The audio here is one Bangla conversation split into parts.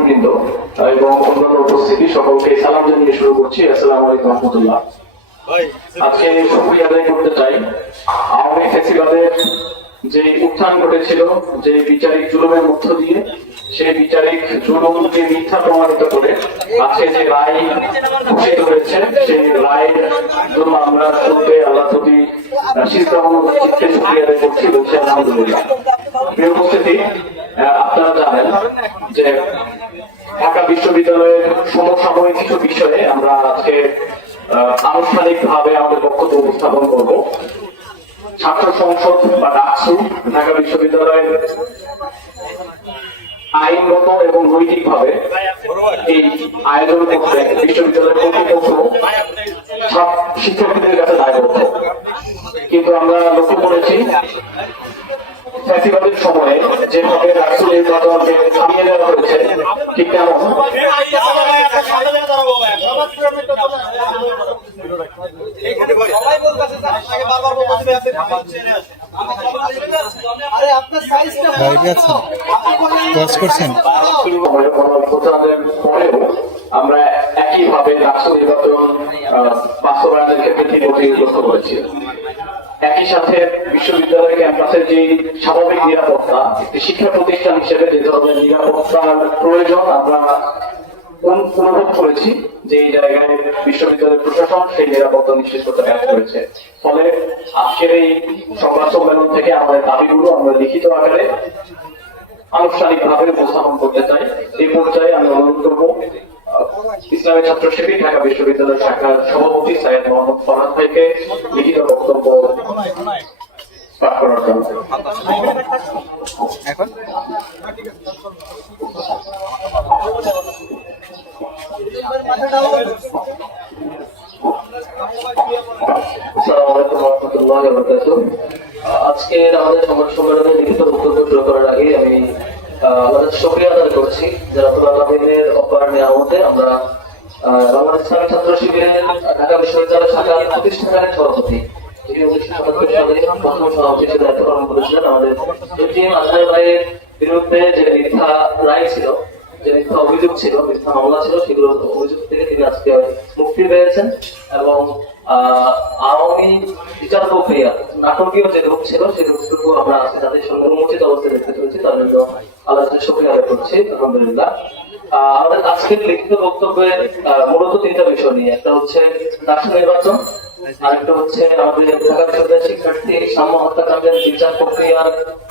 নেতৃবৃন্দ এবং অন্যান্য উপস্থিতি সকলকে সালাম জানিয়ে শুরু করছি। আসসালামু আলাইকুম রহমতুল্লাহ। আজকে শুকরিয়া আদায় করতে চাই আওয়ামী ফ্যাসিবাদের যে উত্থান ঘটেছিল, যে বিচারিক জুলুমের মধ্য দিয়ে সেই বিচারিক জুলুমকে মিথ্যা প্রমাণিত করে আজকে যে রায় ঘোষিত হয়েছে, সেই রায়ের জন্য আমরা শুনতে আল্লাহ প্রতি চিত্তে শুকরিয়া আদায় করছি, বলছি আলহামদুলিল্লাহ। প্রিয় উপস্থিতি, আপনারা জানেন যে ঢাকা বিশ্ববিদ্যালয়ের সমসাময়িক কিছু বিষয়ে আমরা আজকে আনুষ্ঠানিক ভাবে আমাদের বক্তব্য উপস্থাপন করব। ছাত্র সংসদ বা ডাকসু ঢাকা বিশ্ববিদ্যালয়ের আইনগত এবং নৈতিক ভাবে এই আয়োজন করতে বিশ্ববিদ্যালয়ের কর্তৃপক্ষ শিক্ষার্থীদের কাছে দায়বদ্ধ। কিন্তু আমরা লক্ষ্য করেছি ফ্যাসিবাদের সময়ে যেভাবে ডাকসু নির্বাচনকে থামিয়ে দেওয়া হয়েছে, ঠিক তেমন আমরা একইভাবে ডাকসু নির্বাচন বাস্তবায়নের ক্ষেত্রে ক্ষতিগ্রস্ত করেছি। একই সাথে বিশ্ববিদ্যালয় ক্যাম্পাসের যে স্বাভাবিক নিরাপত্তা, শিক্ষা প্রতিষ্ঠান হিসেবে যে ধরনের নিরাপত্তার প্রয়োজন আমরা অনুভব করেছি, যে এই জায়গায় বিশ্ববিদ্যালয় প্রশাসন সেই নিরাপত্তা নিশ্চিত করতে ব্যর্থ করেছে। ফলে আজকের এই সংবাদ সম্মেলন থেকে আমাদের দাবিগুলো আমরা লিখিত আকারে আনুষ্ঠানিক ভাবে উপস্থাপন করতে চাই। এই পর্যায়ে আমি অনুরোধ করবো ইসলামী ছাত্র শিবির ঢাকা বিশ্ববিদ্যালয় শাখার সভাপতি সৈয়দ মোহাম্মদ ফরহাদ ভাইকে লিখিত বক্তব্য পাঠ করার জন্য। আজকের আমাদের সংবাদ সম্মেলনে লিখিত বক্তব্য শুরু করার আগে আমি আমাদের শুকরিয়া আদায় করছি যারা আলমিনের অপার নিয়ামতে আমরা বাংলাদেশ ইসলামী ছাত্র শিবিরের ঢাকা বিশ্ববিদ্যালয় শাখার প্রতিষ্ঠানের সভাপতি, যিনি 1977 সালে প্রথম সভাপতি হিসেবে দায়িত্ব পালন করেছিলেন। আমাদের আজহার ভাইয়ের বিরুদ্ধে যে মিথ্যা রায় ছিল, যে মিথ্যা অভিযোগ ছিল, মিথ্যা মামলা ছিল, সেগুলোর অভিযোগ থেকে তিনি আজকে মুক্তি পেয়েছেন এবং আওয়ামী বিচার প্রক্রিয়া নাটকীয় যে রূপ ছিল সেই রূপটুকু আমরা আজকে তাদের সঙ্গে উন্মোচিত অবস্থায় দেখতে পেয়েছি। তার জন্য আল্লাহ শুকরিয়া আদায় করছি, আলহামদুলিল্লাহ। আমাদের আজকের লিখিত বক্তব্যের মূলত তিনটা বিষয় নিয়ে, একটা হচ্ছে ডাকসু নির্বাচন, আরেকটা হচ্ছে আমাদের ঢাকা বিশ্ববিদ্যালয়ের শিক্ষার্থী সাম্য হত্যাকাণ্ডের বিচার প্রক্রিয়ার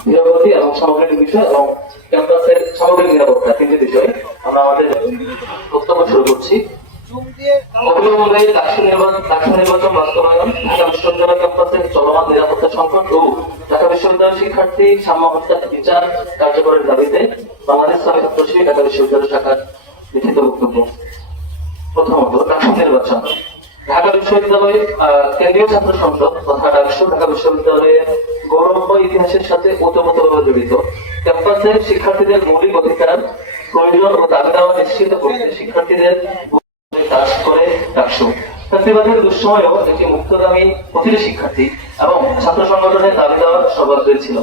ধীরগতি এবং সামগ্রিক বিষয় এবং ক্যাম্পাসের সামগ্রিক নিরাপত্তা, তিনটি বিষয়ে আমরা আমাদের বক্তব্য শুরু করছি। অবিলম্বে ডাকসু নির্বাচন বাস্তবায়ন, ঢাকা বিশ্ববিদ্যালয় ক্যাম্পাসের চলমান নিরাপত্তা সংকট ও ঢাকা বিশ্ববিদ্যালয় শিক্ষার্থী সাম্য হত্যার বিচার কার্যকরের দাবিতে বাংলাদেশ ইসলামী ছাত্র শিবির ঢাকা বিশ্ববিদ্যালয় শাখার লিখিত বক্তব্য। প্রথমত, ডাকসু নির্বাচন। ঢাকা বিশ্ববিদ্যালয় কেন্দ্রীয় ছাত্র সংসদ তথা ডাকসু ঢাকা বিশ্ববিদ্যালয়ের গৌরবময় ইতিহাসের সাথে ওতপ্রোতভাবে জড়িত। ক্যাম্পাসের শিক্ষার্থীদের মৌলিক অধিকার, প্রয়োজন ও দাবি দাওয়া নিশ্চিত করতে শিক্ষার্থীদের কাজ করে ডাকসু। ফ্যাসিবাদের দুঃসময়েও একটি মুক্তগামী প্রতিটি শিক্ষার্থী এবং ছাত্র সংগঠনের দাবি দেওয়ার সর্বাগ্রহী ছিল।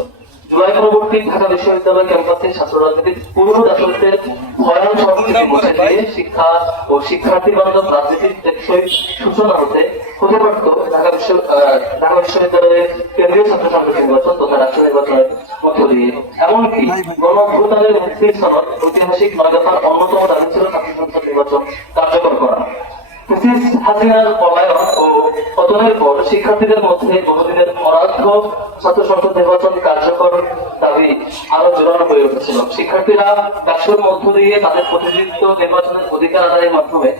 জুলাই পরবর্তী ঢাকা বিশ্ববিদ্যালয় ক্যাম্পাসে ছাত্র রাজনীতির পূর্ণ দাসত্বের ভয়াল সংস্কৃতি মুছে দিয়ে শিক্ষা ও শিক্ষার্থী বান্ধব রাজনীতির টেকসই সূচনা হতে পারত ঢাকা বিশ্ববিদ্যালয়ের কেন্দ্রীয় ছাত্র সংসদ নির্বাচন তথা রাষ্ট্র নির্বাচনের মধ্য দিয়ে। এমনকি গণঅভ্যুত্থানের মুক্তির সনদ ঐতিহাসিক 9 দফার অন্যতম দাবি ছিল ছাত্র সংসদ নির্বাচন কার্যকর করা। হাসিনার পলায়ন ও পতনের পর শিক্ষার্থীদের মধ্যে বহুদিনের অরাধ্য ছাত্র সংসদ নির্বাচন কার্যকর দাবি আরো জোরালো হয়ে উঠেছিল। শিক্ষার্থীরা ডাকসুর মধ্য দিয়ে তাদের প্রতিনিধিত্ব নির্বাচনের অধিকার আদায়ের মাধ্যমে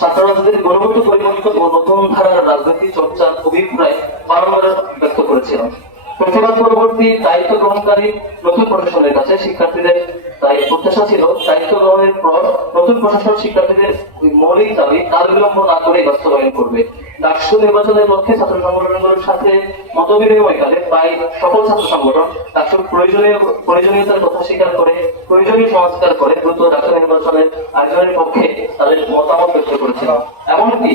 ছাত্র রাজনীতির গণগত পরিবর্তন ও নতুন ধারার রাজনীতি চর্চার অভিপ্রায় বারংবার ব্যক্ত করেছিল। প্রতিবাদ পরবর্তী দায়িত্ব গ্রহণকারী নতুন প্রশাসনের কাছে শিক্ষার্থীদের তাই প্রত্যাশা ছিল দায়িত্ব গ্রহণের পর নতুন প্রশাসন শিক্ষার্থীদের মৌলিক দাবি কাল বিলম্ব না করে বাস্তবায়ন করবে। ডাকসু নির্বাচনের লক্ষ্যে ছাত্র সংগঠনগুলোর সাথে মত বিনিময়কালে প্রায় সকল ছাত্র সংগঠন ডাকসুর প্রয়োজনীয়তার কথা স্বীকার করে প্রয়োজনীয় সংস্কার করে দ্রুত ডাকসু নির্বাচনের আয়োজনের পক্ষে তাদের মতামত ব্যক্ত করেছিল। এমনকি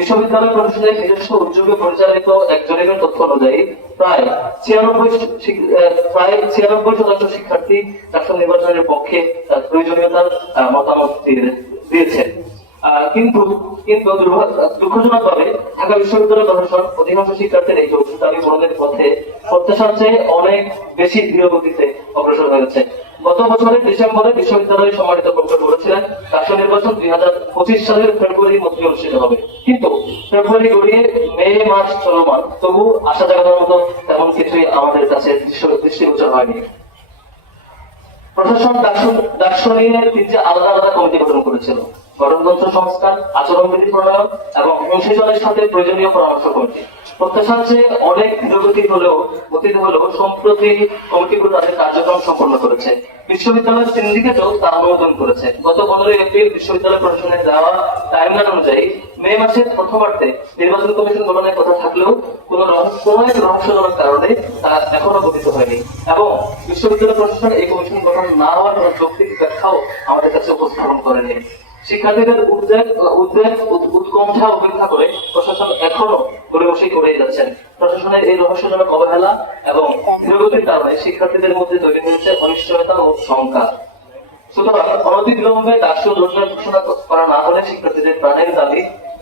বিশ্ববিদ্যালয় প্রশাসনের নিজস্ব উদ্যোগে পরিচালিত এক জরিপের তথ্য অনুযায়ী প্রায় 96% শিক্ষার্থী ডাকসু নির্বাচনের পক্ষে তার প্রয়োজনীয়তার মতামত দিয়েছেন। কিন্তু কিন্তু দুঃখজনক ভাবে ঢাকা বিশ্ববিদ্যালয় প্রশাসন অধিকাংশ শিক্ষার্থীর এই যৌক্তিক দাবি পূরণের পথে প্রত্যাশার চেয়ে অনেক বেশি ধীর গতিতে অগ্রসর হয়েছে। গত বছরের ডিসেম্বরে বিশ্ববিদ্যালয় সম্মানিত বক্তব্য করেছিলেন ডাকসু নির্বাচন 2025 সালের ফেব্রুয়ারির মধ্যে অনুষ্ঠিত হবে, কিন্তু ফেব্রুয়ারি গড়িয়ে মে মাস চলমান, তবু আশা জাগানোর মতো তেমন কিছুই আমাদের কাছে দৃষ্টিগোচর হয়নি। প্রশাসন ডাকসু নিয়ে তিনটি আলাদা আলাদা কমিটি গঠন করেছিল: গঠনতন্ত্র সংস্কার, আচরণবিধি প্রণয়ন এবং অংশীজনের সাথে প্রয়োজনীয় পরামর্শ কমিটি। প্রত্যাশার চেয়ে অনেক ধীরগতি হলেও সম্প্রতি কমিটিগুলো তাদের কার্যক্রম সম্পন্ন করেছে। বিশ্ববিদ্যালয় সিন্ডিকেটও তা অনুমোদন করেছে। গত 15 এপ্রিল বিশ্ববিদ্যালয় প্রশাসনের দেওয়া টাইমলাইন অনুযায়ী মে মাসের প্রথমার্ধে নির্বাচন কমিশন গঠনের কথা থাকলেও কোনো এক রহস্যজনক কারণে তা এখনো গঠিত হয়নি এবং বিশ্ববিদ্যালয় প্রশাসন এই কমিশন গঠন না হওয়ার কোনো যৌক্তিক ব্যাখ্যাও আমাদের কাছে উপস্থাপন করেনি। শিক্ষার্থীদের উৎকণ্ঠা উপেক্ষা করে প্রশাসন এখনো গড়িমসি করেই যাচ্ছেন। প্রশাসনের এই রহস্যজনক অবহেলা এবং ধীরগতির কারণে শিক্ষার্থীদের মধ্যে তৈরি হয়েছে অনিশ্চয়তা ও শঙ্কা। সুতরাং অনতিবিলম্বে ডাকসু রোজগার ঘোষণা করা না হলে শিক্ষার্থীদের প্রাণের দাবি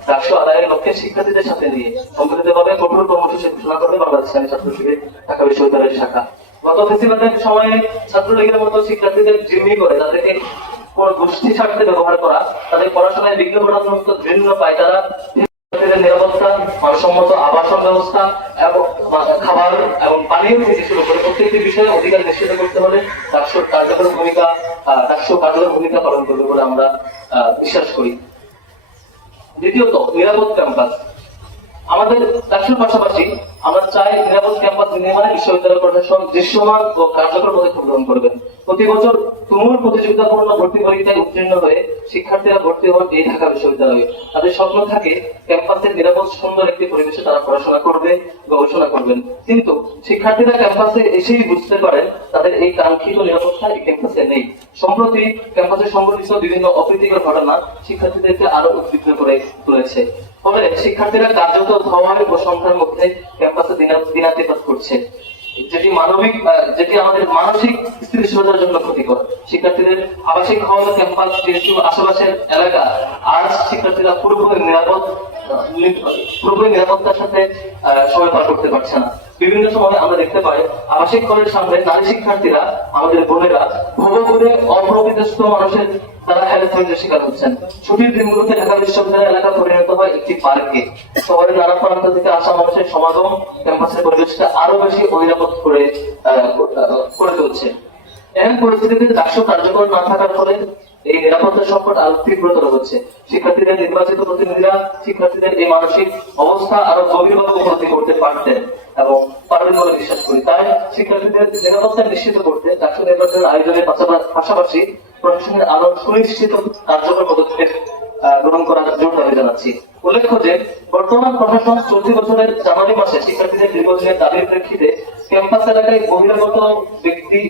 ডাকসু আদায়ের লক্ষ্যে শিক্ষার্থীদের সাথে নিয়ে সম্মিলিতভাবে কঠোর কর্মসূচি ঘোষণা করবে বাংলাদেশ ছাত্র শিবির ঢাকা বিশ্ববিদ্যালয়ের শাখা। গত ফেস্টিভ্যালের সময়ে ছাত্রলীগের মতো শিক্ষার্থীদের জিম্মি করে তাদেরকে কোন গোষ্ঠী স্বার্থে ব্যবহার করা, তাদের পড়াশোনায় বিঘ্ন ঘটানোর মতো ঘৃণ্য পায়তারা, নিরাপত্তা, মানসম্মত আবাসন ব্যবস্থা এবং খাবার এবং পানীয় থেকে শুরু করে প্রত্যেকটি বিষয়ে অধিকার নিশ্চিত করতে হলে ডাকসু কার্যকর ভূমিকা পালন করবে বলে আমরা বিশ্বাস করি। দ্বিতীয়ত, নিরাপদ ক্যাম্পাস। আমাদের ডাকসুর পাশাপাশি আমরা চাই নিরাপদ ক্যাম্পাস নির্মাণে বিশ্ববিদ্যালয় প্রশাসন দৃশ্যমান ও কার্যকর পদক্ষেপ গ্রহণ করবেন। প্রতি বছর তুমুল প্রতিযোগিতাপূর্ণ ভর্তি পরীক্ষায় উত্তীর্ণ হয়ে শিক্ষার্থীরা ভর্তি হন এই ঢাকা বিশ্ববিদ্যালয়ে। তাদের স্বপ্ন থাকে ক্যাম্পাসের নিরাপদ সুন্দর একটি পরিবেশে তারা পড়াশোনা করবে, গবেষণা করবেন। কিন্তু শিক্ষার্থীরা ক্যাম্পাসে এসেই বুঝতে পারেন তাদের এই কাঙ্ক্ষিত নিরাপত্তা এই ক্যাম্পাসে নেই। সম্প্রতি ক্যাম্পাসে সংঘটিত বিভিন্ন অপ্রীতিকর ঘটনা শিক্ষার্থীদেরকে আরো উদ্বিগ্ন করে তুলেছে। ফলে শিক্ষার্থীরা কার্যত ধোঁয়ায় ও সংখ্যার মধ্যে ক্যাম্পাসে দিনাতিপাত করছে, যেটি আমাদের মানসিক স্থিতিশীলতার জন্য ক্ষতিকর। শিক্ষার্থীদের আবাসিক হল ক্যাম্পাস যেহেতু আশেপাশের এলাকা, আজ শিক্ষার্থীরা পুরোপুরি নিরাপত্তার সাথে সময় পার করতে পারছে না। বিভিন্ন সময় আমরা দেখতে পাই আবাসিক হলের সামনে নারী শিক্ষার্থীরা, আমাদের বোনেরা ভোগ করে অপ্রবিতস্থ মানুষের তারা হ্যারাসমেন্টের শিকার হচ্ছেন। ছুটির দিনগুলোতে ঢাকা বিশ্ববিদ্যালয় এলাকা পরিণত হয় একটি পার্কে। শহরের নানা প্রান্ত থেকে আসা মানুষের সমাগম ক্যাম্পাসের পরিবেশটা আরো বেশি অনিরাপদ করে তুলছে। এমন পরিস্থিতিতে ডাকসু কার্যকর না থাকার ফলে এই নিরাপত্তা সংকট আরো তীব্রতর হচ্ছে। শিক্ষার্থীদের নির্বাচিত প্রতিনিধিরা শিক্ষার্থীদের এই মানসিক অবস্থা আরো গভীরভাবে উপলব্ধি করতে পারতেন এবং পারবেন বলে বিশ্বাস করি। তাই শিক্ষার্থীদের নিরাপত্তা নিশ্চিত করতে ডাকসু নির্বাচনের আয়োজনের পাশাপাশি প্রশাসনের আরো সুনিশ্চিত কার্যকর পদক্ষেপ গ্রহণ করার জোর দাবি জানাচ্ছি। উল্লেখ্য যে বর্তমান প্রশাসন চলতি বছরের জানুয়ারি মাসে শিক্ষার্থীদের দীর্ঘদিনের দাবির প্রেক্ষিতে ক্যাম্পাস এলাকায় বহিরাগত ব্যক্তি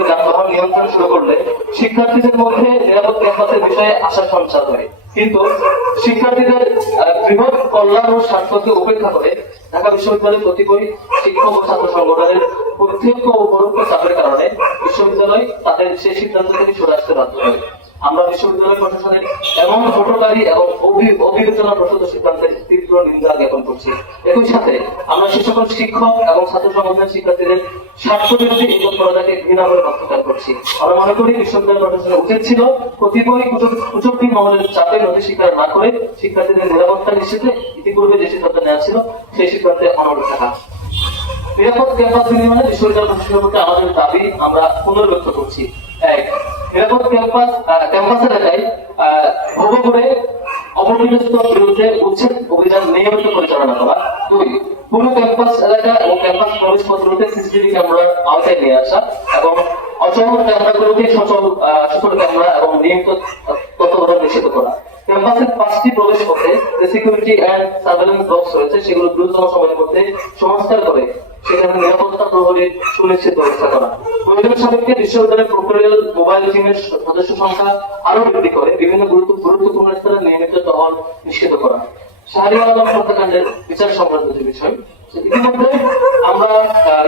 ও যানবাহন নিয়ন্ত্রণ শুরু করলে শিক্ষার্থীদের মধ্যে নিরাপদ ক্যাম্পাসের বিষয়ে আশা সঞ্চার হয়। কিন্তু শিক্ষার্থীদের বৃহৎ কল্যাণ ও স্বার্থকে উপেক্ষা করে ঢাকা বিশ্ববিদ্যালয়ের প্রতিকূল শিক্ষক ও ছাত্র সংগঠনের প্রত্যক্ষ ও পরোক্ষ চাপের কারণে বিশ্ববিদ্যালয় তাদের সেই সিদ্ধান্ত থেকে সরে আসতে বাধ্য হয়। আমরা বিশ্ববিদ্যালয় প্রশাসনের এমন হঠকারী এবং অবিবেচনা প্রসূত সিদ্ধান্তের তীব্র নিন্দা জ্ঞাপন করছি। একই সাথে আমরা সে সকল শিক্ষক এবং ছাত্র সংগঠনের শিক্ষার্থীদের স্বার্থ বিরোধী এই তৎপরতাকে ঘৃণা করে প্রত্যাখ্যান করছি। আমরা মনে করি বিশ্ববিদ্যালয় প্রশাসনের উচিত ছিল কতিপয় কুচক্রী মহলের চাপে নথি স্বীকার না করে শিক্ষার্থীদের নিরাপত্তা নিশ্চিতে ইতিপূর্বে যে সিদ্ধান্ত নেওয়া ছিল সেই সিদ্ধান্তে অনড় থাকা। নিরাপদ ক্যাম্পাস নির্মাণে বিশ্ববিদ্যালয় প্রশাসনের প্রতি আমাদের দাবি আমরা পুনর্ব্যক্ত করছি। এক, নিরাপদ ক্যাম্পাস এলাকায় ভোগ করে অপরিবেশিত বিরুদ্ধে উচ্ছেদ অভিযান নিয়মিত পরিচালনা করা। দুই, পুরো ক্যাম্পাস এলাকা ও ক্যাম্পাস প্রবেশ পথগুলোতে সিসিটিভি ক্যামেরার আওতায় নিয়ে আসা এবং অচল ক্যামেরাগুলোকে সচল ক্যামেরা এবং নিয়মিত তত্ত্বাবধান নিশ্চিত করা। ক্যাম্পাসের 5টি প্রবেশ পথে যে সিকিউরিটি অ্যান্ড সার্ভেলেন্স বক্স রয়েছে সেগুলো দ্রুততম সময়ের মধ্যে সংস্কার করে সেখানে নিরাপত্তা প্রহরী সুনিশ্চিত ব্যবস্থা করা। প্রয়োজন সাপেক্ষে বিশ্ববিদ্যালয়ের প্রক্টোরিয়াল মোবাইল টিমের সদস্য সংখ্যা আরো বৃদ্ধি করে বিভিন্ন গুরুত্বপূর্ণ স্তরে নিয়মিত টহল নিশ্চিত করা। শাহরিয়ার আলম হত্যাকাণ্ডের বিচার সংক্রান্ত যে বিষয়,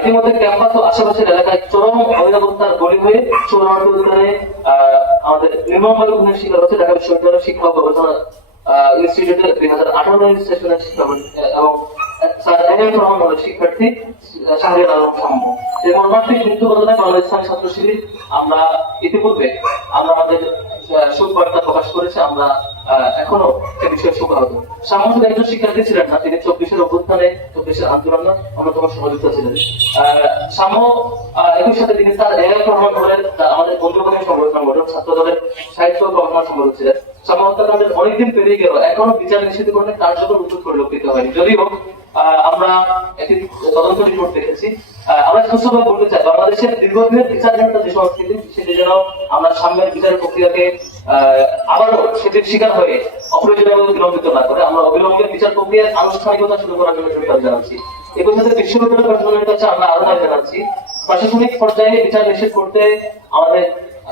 ইতিমধ্যে ক্যাম্পাস ও আশেপাশের এলাকায় চরম অনিরাপত্তার বলি হয়ে চৌরানব্বই উদ্যানে আমাদের নির্মমভাবে খুনের শিকার হচ্ছে ঢাকা বিশ্ববিদ্যালয়ের শিক্ষা ও গবেষণা ইনস্টিটিউটের 2018 সেশনের শিক্ষা এবং শিক্ষার্থী শাহরিয়ার আলম সাম্য। এই মর্মান্তিক মৃত্যু ঘটনায় বাংলাদেশ ইসলামী ছাত্র শিবির আমরা ইতিপূর্বে আমাদের শোক বার্তা প্রকাশ করেছে। আমরা এখনো সে বিষয়ে শোকাহত। সাম্য শুধু একজন শিক্ষার্থী ছিলেন না, তিনি 24-এর অভ্যুত্থানে 24-এর আন্দোলনে অন্যতম সহযোগিতা ছিলেন। সাম্য একই সাথে তিনি তার রহমান দলের আমাদের বন্ধুবান্ধব সংগঠন ছাত্র দলের সাহিত্য গবেষণা সংগঠন ছিলেন। সাম্য হত্যাকাণ্ডের অনেকদিন পেরিয়ে গেল, এখনো বিচার নিশ্চিতকরণের কার্যকর উদ্যোগ পরিলক্ষিত হয়নি। যদিও আমরা একটি তদন্ত রিপোর্ট দেখেছি। আমরা স্পষ্টভাবে বলতে চাই, বাংলাদেশের দীর্ঘদিনের বিচারহীনতা যে সংস্কৃতি, সেটি যেন আমরা সামনের বিচারের প্রক্রিয়াকে আবারও সেটির শিকার হয়ে অপ্রয়োজনীয় বিলম্বিত না করে আমরা অবিলম্বে বিচার প্রক্রিয়ার আনুষ্ঠানিকতা শুরু করার জন্য দাবি জানাচ্ছি। একই সাথে বিশ্ববিদ্যালয় প্রশাসনের কাছে আমরা আহ্বান জানাচ্ছি, প্রশাসনিক পর্যায়ে বিচার নিশ্চিত করতে আমাদের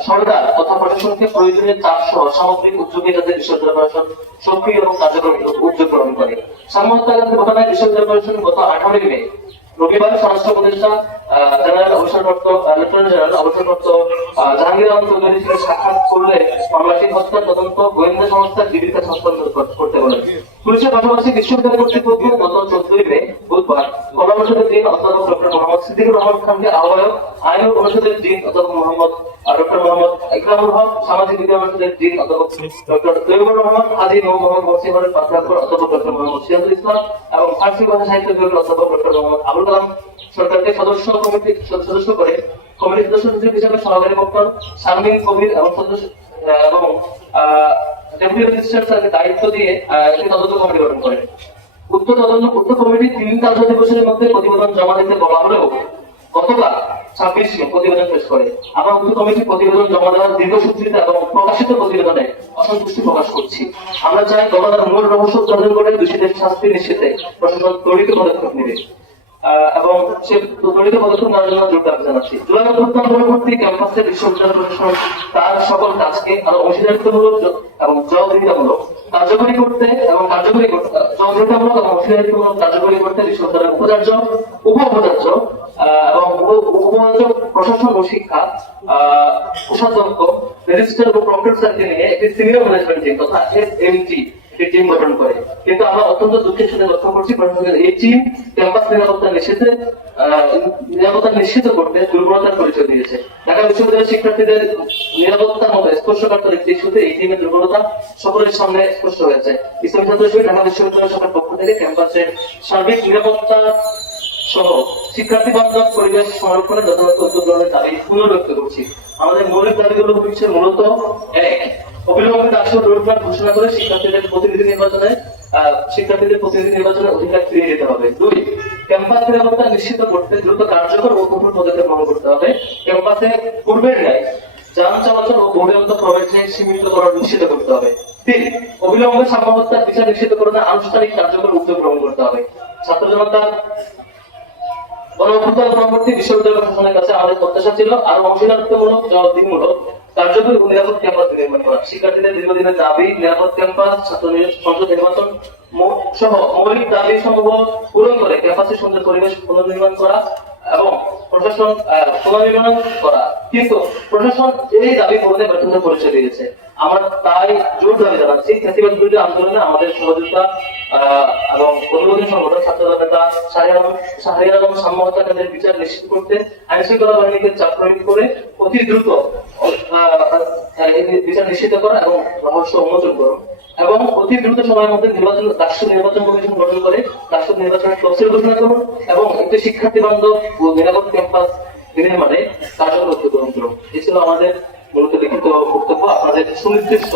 সরকার তথা প্রশাসনকে প্রয়োজনীয় চাপ সহ সামগ্রিক উদ্যোগে যাতে বিশ্ববিদ্যালয় প্রশাসন সক্রিয় এবং কার্যকরী উদ্যোগ গ্রহণ করে। সাম্য হত্যাকাণ্ডের ঘটনায় বিশ্ববিদ্যালয় প্রশাসন গত 18 মে রবিবার স্বরাষ্ট্র উপদেষ্টা জেনারেল অবসরপ্রাপ্ত লেফটেন্যান্ট জেনারেল অবসরপ্রাপ্ত জাহাঙ্গীর আলম চৌধুরীর সাথে সাক্ষাৎ করলে মামলাটি হত্যার তদন্ত গোয়েন্দা সংস্থার ডিবির কাছে হস্তান্তর করতে বলেন। পুলিশের পাশাপাশি বিশ্ববিদ্যালয় কর্তৃপক্ষ গত 14 মে বুধবার কলা পরিষদের ডিন অধ্যাপক ডক্টর মোহাম্মদ সিদ্দিকুর রহমান খানকে আহ্বায়ক, আইন ও অনুষদের ডিন অধ্যাপক মোহাম্মদ ডক্টর মোহাম্মদ ইকরামুল হক, সামাজিক বিজ্ঞান অনুষদের ডিন অধ্যাপক ডক্টর তৈয়বুর রহমান, হাজী মোহাম্মদ মসিহরের প্রাধ্যাপক অধ্যাপক ডক্টর মোহাম্মদ সিরাজুল ইসলাম এবং ফার্সি ভাষা সাহিত্য বিভাগের অধ্যাপক ডক্টর মোহাম্মদ আবুল কালাম সরকারকে সদস্য করে কমিটি সদস্য হিসেবে সহকারী বক্তার শারমিন কবির এবং ডেপুটি রেজিস্ট্রার স্যারকে দায়িত্ব দিয়ে একটি তদন্ত কমিটি গঠন করেন। উক্ত কমিটি 3 কার্য দিবসের মধ্যে প্রতিবেদন জমা দিতে বলা হলেও গতকাল 26 মে প্রতিবেদন পেশ করে। আমরা উক্ত কমিটি প্রতিবেদন জমা দেওয়ার দীর্ঘসূত্রিতা এবং প্রকাশিত প্রতিবেদনে অসন্তুষ্টি প্রকাশ করছি। আমরা চাই ঘটনার মূল রহস্য উদ্ঘাটন করে দোষীদের শাস্তি নিশ্চিতে প্রশাসন ত্বরিত পদক্ষেপ নেবে এবং সে ত্বরিত পদক্ষেপ নেওয়ার জন্য জোর দাবি জানাচ্ছি। জুলাই অভ্যুত্থান পরবর্তী ক্যাম্পাসে বিশ্ববিদ্যালয় প্রশাসন তার সকল কাজকে আরো অংশীদারিত্বমূলক এবং জবাবদিহিতামূলক কার্যকরী করতে বিশ্ববিদ্যালয়ের উপাচার্য, উপ-উপাচার্য এবং উপ-উপাচার্য প্রশাসন ও শিক্ষা কোষাধ্যক্ষ, রেজিস্ট্রার ও প্রক্টর স্যারকে নিয়ে একটি সিনিয়র ম্যানেজমেন্ট টিম তথা এসএমটি টিম গঠন করে। কিন্তু আমরা অত্যন্ত দুঃখের সাথে লক্ষ্য করছি প্রশাসনের এই টিম ক্যাম্পাস নিরাপত্তা নিশ্চিত করতে দুর্বলতার পরিচয় দিয়েছে। ঢাকা বিশ্ববিদ্যালয়ের শিক্ষার্থীদের নিরাপত্তার মতো স্পর্শকাতর একটি ইস্যুতে এই টিমের দুর্বলতা সকলের সামনে স্পষ্ট হয়েছে। ইসলামী ছাত্র শিবির ঢাকা বিশ্ববিদ্যালয় শাখার পক্ষ থেকে ক্যাম্পাসের সার্বিক নিরাপত্তা সহ শিক্ষার্থী বান্ধব পরিবেশ সংরক্ষণে যথাযথ উদ্যোগ গ্রহণের দাবি পুনর্ব্যক্ত করছি। আমাদের মৌলিক দাবিগুলো হচ্ছে মূলত 1, অবিলম্বে ডাকসুর রোডম্যাপ ঘোষণা করে শিক্ষার্থীদের প্রতিনিধি নির্বাচনের অধিকার ফিরিয়ে দিতে হবে। 2, ক্যাম্পাস নিরাপত্তা নিশ্চিত করতে দ্রুত কার্যকর ও কঠোর পদক্ষেপ গ্রহণ করতে হবে। ক্যাম্পাসে পূর্বের ন্যায় যান চলাচল ও বহিরন্ত প্রবেশে সীমিতকরণ নিশ্চিত করতে হবে। 3, অবিলম্বে সাম্য হত্যার বিচার নিশ্চিতকরণে আনুষ্ঠানিক কার্যকর উদ্যোগ গ্রহণ করতে হবে। ছাত্র জনতা গণঅভ্যুত্থান পরবর্তী বিশ্ববিদ্যালয় প্রশাসনের কাছে আমাদের প্রত্যাশা ছিল আরো অংশীদারিত্বমূলক, জবাবদিহিমূলক, কার্যকরী ও নিরাপদ ক্যাম্পাস নির্মাণ করা। শিক্ষার্থীদের দীর্ঘদিনের দাবি নিরাপদ ক্যাম্পাস, ছাত্র সংসদ নির্বাচন সহ মৌলিক দাবি সমূহ পূরণ করে ক্যাম্পাসের সুন্দর পরিবেশ পুনর্নির্মাণ করা এবং পুনর্নির্মাণ করা। কিন্তু প্রশাসন এই দাবি পূরণে ব্যর্থতার পরিচয় দিয়েছে। আমরা তাই জোর দাবি জানাচ্ছি ফ্যাসিবাদ বিরোধী আন্দোলনে আমাদের সহযোগিতা এবং প্রতিরোধী সংগঠন ছাত্রদল নেতা শাহরিয়ার আলম সাম্য হত্যাকাণ্ডের বিচার নিশ্চিত করতে আইন শৃঙ্খলা বাহিনীকে চাপ প্রয়োগ করে অতি দ্রুত বিচার নিশ্চিত করা এবং রহস্য উন্মোচন করুন এবং অতি দ্রুত সময়ের মধ্যে নির্বাচন কমিশন গঠন করে ডাকসু নির্বাচনের তফসিল ঘোষণা করুন এবং একটি শিক্ষার্থী বান্ধব ও নিরাপদ ক্যাম্পাস নির্মাণে কার্যকর উদ্যোগ গ্রহণ করুন। এই ছিল আমাদের মূলত লিখিত বক্তব্য। আপনাদের সুনির্দিষ্ট